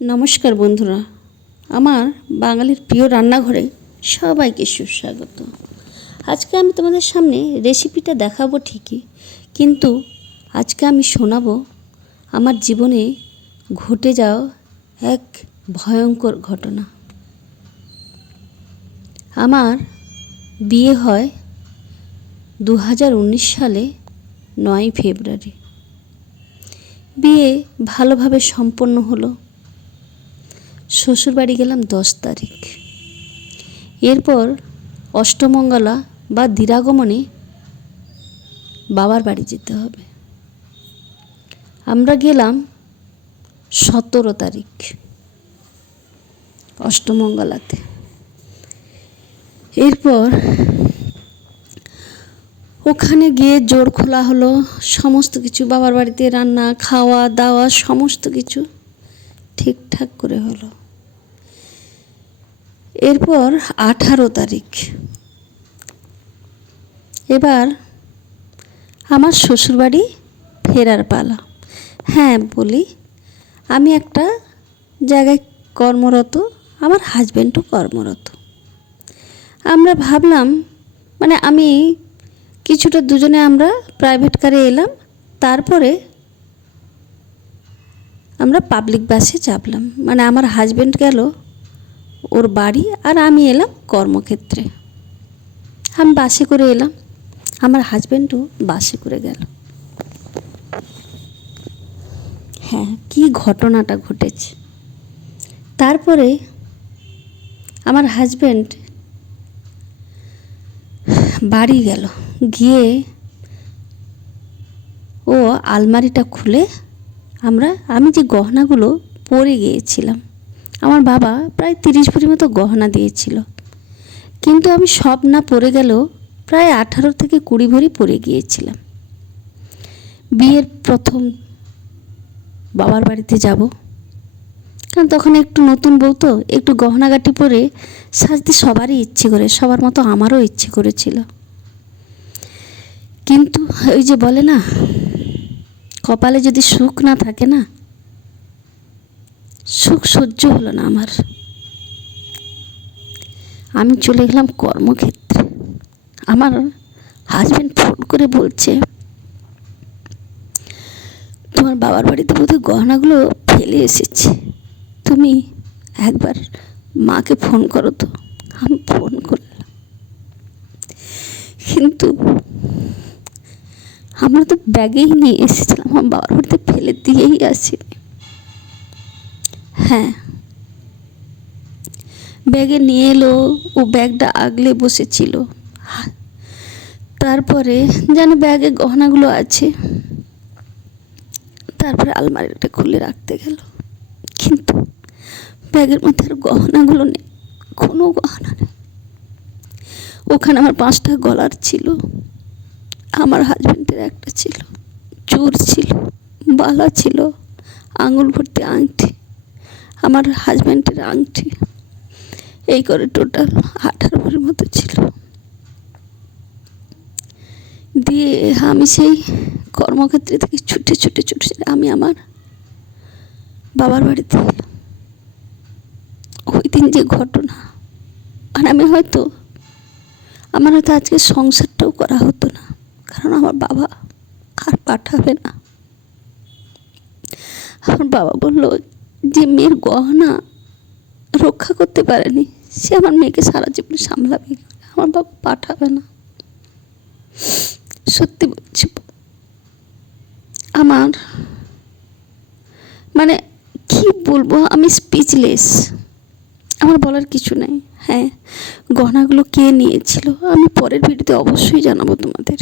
নমস্কার বন্ধুরা, আমার বাঙালির প্রিয় রান্নাঘরে সবাইকে সুস্বাগত। আজকে আমি তোমাদের সামনে রেসিপিটা দেখাবো ঠিকই, কিন্তু আজকে আমি শোনাবো আমার জীবনে ঘটে যাওয়া এক ভয়ঙ্কর ঘটনা। আমার বিয়ে হয় 2019 সালে 9 ফেব্রুয়ারি। বিয়ে ভালোভাবে সম্পন্ন হলো। শ্বশুরবাড়ি গেলাম 10 তারিখ। এরপর অষ্টমঙ্গলা বা দিরাগমনে বাবার বাড়ি যেতে হবে। আমরা গেলাম 17 তারিখ অষ্টমঙ্গলাতে। এরপর ওখানে গিয়ে জোর খোলা হলো, সমস্ত কিছু বাবার বাড়িতে রান্না খাওয়া দাওয়া সমস্ত কিছু ঠিকঠাক করে হলো। এরপর 18 তারিখ এবার আমার শ্বশুরবাড়ি ফেরার পালা। হ্যাঁ বলি, আমি একটা জায়গায় কর্মরত, আমার হাজব্যান্ডও কর্মরত। আমরা ভাবলাম, মানে আমি কিছুটা দুজনে আমরা প্রাইভেট কারে এলাম, তারপরে আমরা পাবলিক বাসে চাপলাম। মানে আমার হাজব্যান্ড গেল ওর বাড়ি আর আমি এলাম কর্মক্ষেত্রে। আমি বাসে করে এলাম, আমার হাজব্যান্ডও বাসে করে গেল। হ্যাঁ, কি ঘটনাটা ঘটেছে। তারপরে আমার হাজব্যান্ড বাড়ি গেল, গিয়ে ও আলমারিটা খুলে আমি যে গহনাগুলো পরে গিয়েছিলাম, আমার বাবা প্রায় 30 ভরি মতো গহনা দিয়েছিল, কিন্তু আমি সব না পরে গেলেও প্রায় 18 থেকে 20 ভরি পরে গিয়েছিলাম। বিয়ের প্রথম বাবার বাড়িতে যাব, কারণ তখন একটু নতুন বউ তো, একটু গহনাগাটি পরে সাজতে সবারই ইচ্ছে করে, সবার মতো আমারও ইচ্ছে করেছিল। কিন্তু ওই যে বলে না, কপালে যদি সুখ না থাকে না, সুখ সহ্য হলো না আমার। আমি চলে গেলাম কর্মক্ষেত্রে। আমার হাজব্যান্ড ফোন করে বলছে, তোমার বাবার বাড়িতে বোধহয় গহনাগুলো ফেলে এসেছে, তুমি একবার মাকে ফোন করো তো। আমি ফোন করলাম, কিন্তু আমরা তো ব্যাগেই নিয়ে এসেছিলাম, আমার বাবার বাড়িতে ফেলে দিয়েই আসিনি। হ্যাঁ, ব্যাগে নিয়ে এলো, ও ব্যাগটা আগলে বসেছিল। তারপরে যেন ব্যাগে গহনাগুলো আছে, তারপরে আলমারিটা খুলে রাখতে গেল, কিন্তু ব্যাগের মধ্যে আর গহনাগুলো নেই, কোনো গহনা নেই। ওখানে আমার 5টা গলার ছিল, আমার হাজব্যান্ডের একটা ছিল, চুর ছিল, বালা ছিল, আঙুল ভর্তি আংটি, আমার হাজব্যান্ডের আংটি, এই করে টোটাল 18 ভরির মতো ছিল। দিয়ে আমি সেই কর্মক্ষেত্রে থেকে ছুটে আমি আমার বাবার বাড়িতে এলাম। ওই দিন যে ঘটনা, আর আমার হয়তো আজকে সংসারটাও করা হতো না, কারণ আমার বাবা আর পাঠাবে না। আমার বাবা বলল, যে মেয়ের গহনা রক্ষা করতে পারেনি, সে আমার মেয়েকে সারা জীবন সামলাবে, আমার বাবা পাঠাবে না। সত্যি বলছি, আমার মানে কি বলবো, আমি স্পিচলেস, আমার বলার কিছু নাই। হ্যাঁ, গহনাগুলো কে নিয়েছিল আমি পরের ভিডিওতে অবশ্যই জানাবো তোমাদের।